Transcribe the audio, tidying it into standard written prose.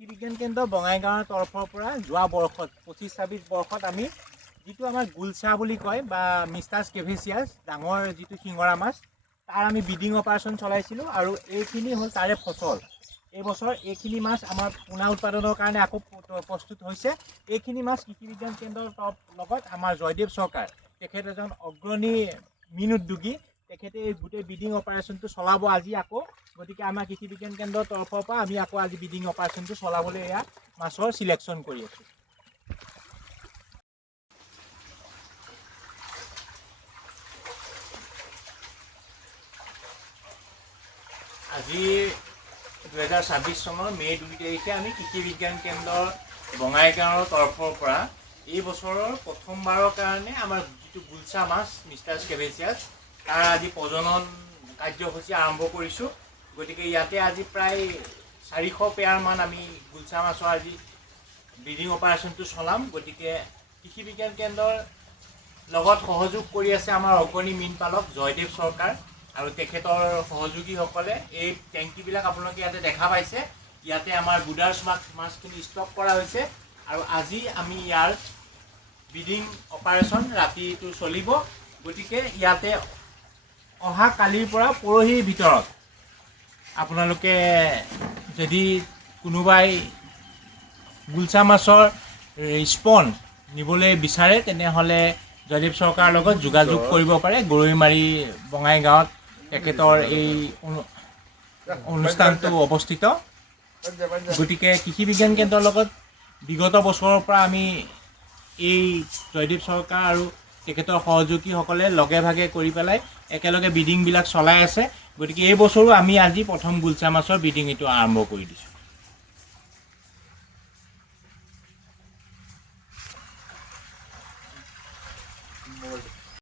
কৃষি বিজ্ঞান কেন্দ্ৰ বঙাইগাঁৱৰ তৰফৰ পৰা যোৱা বৰ্ষত 25-26 বৰ্ষত আমি যিটো আমাৰ গুলচা বুলি কয় বা মিষ্টাছ কেভেচিয়াছ ডাঙৰ যিটো শিঙৰা মাছ তাৰ আমি ব্ৰিডিং অপাৰেশ্যন চলাইছিলোঁ আৰু এইখিনি হ'ল তাৰে ফচল। এই বছৰ এইখিনি মাছ আমাৰ পোনা উৎপাদনৰ কাৰণে আকৌ প্ৰস্তুত হৈছে। এইখিনি মাছ কৃষি বিজ্ঞান কেন্দ্ৰৰ লগত আমাৰ জয়দেৱ চৰকাৰ তেখেত এজন অগ্ৰণী মীন উদ্যোগী, তেখেতে এই গোটেই ব্ৰিডিং অপাৰেশ্যনটো চলাব আজি আকৌ। গতিকে আমাৰ কৃষি বিজ্ঞান কেন্দ্ৰৰ তৰফৰ পৰা আমি আকৌ আজি ব্ৰিডিং অপাৰেশ্যনটো চলাবলৈ এয়া মাছৰ চিলেকশ্যন কৰি আছোঁ। আজি 2026 চনৰ মে' 2 তাৰিখে আমি কৃষি বিজ্ঞান কেন্দ্ৰৰ বঙাইগাঁৱৰ তৰফৰ পৰা এই বছৰৰ প্ৰথমবাৰৰ কাৰণে আমাৰ যিটো গুলচা মাছ মিষ্টাছ কেভেচিয়াছ তাৰ আজি প্ৰজনন কাৰ্যসূচী আৰম্ভ কৰিছোঁ। গতিকে ইয়াতে আজি প্ৰায় 400 পেয়াৰমান আমি গুলচা মাছৰ আজি ব্ৰিডিং অপাৰেশ্যনটো চলাম। গতিকে কৃষি বিজ্ঞান কেন্দ্ৰৰ লগত সহযোগ কৰি আছে আমাৰ অগ্ৰণী মীন পালক জয়দেৱ চৰকাৰ আৰু তেখেতৰ সহযোগীসকলে। এই টেংকিবিলাক আপোনালোকে ইয়াতে দেখা পাইছে, ইয়াতে আমাৰ গুডাৰ্ছ মাছখিনি ষ্টক কৰা হৈছে আৰু আজি আমি ইয়াৰ ব্ৰিডিং অপাৰেশ্যন ৰাতিটো চলিব। গতিকে ইয়াতে অহা কালিৰ পৰা পৰহিৰ ভিতৰত আপোনালোকে যদি কোনোবাই গুলচা মাছৰ স্পন নিবলৈ বিচাৰে তেনেহ'লে জয়দেৱ চৰকাৰৰ লগত যোগাযোগ কৰিব পাৰে। গৰৈমাৰী বঙাইগাঁৱত তেখেতৰ এই অনুষ্ঠানটো অৱস্থিত। গতিকে কৃষি বিজ্ঞান কেন্দ্ৰৰ লগত বিগত বছৰৰ পৰা আমি এই জয়দেৱ চৰকাৰ আৰু তেখেতৰ সহযোগীসকলে লগে ভাগে কৰি পেলাই একেলগে ব্ৰিডিংবিলাক চলাই আছে। গতিকে এই বছৰো আমি আজি প্ৰথম গুলচা মাছৰ ব্ৰিডিং এইটো আৰম্ভ কৰি দিছোঁ।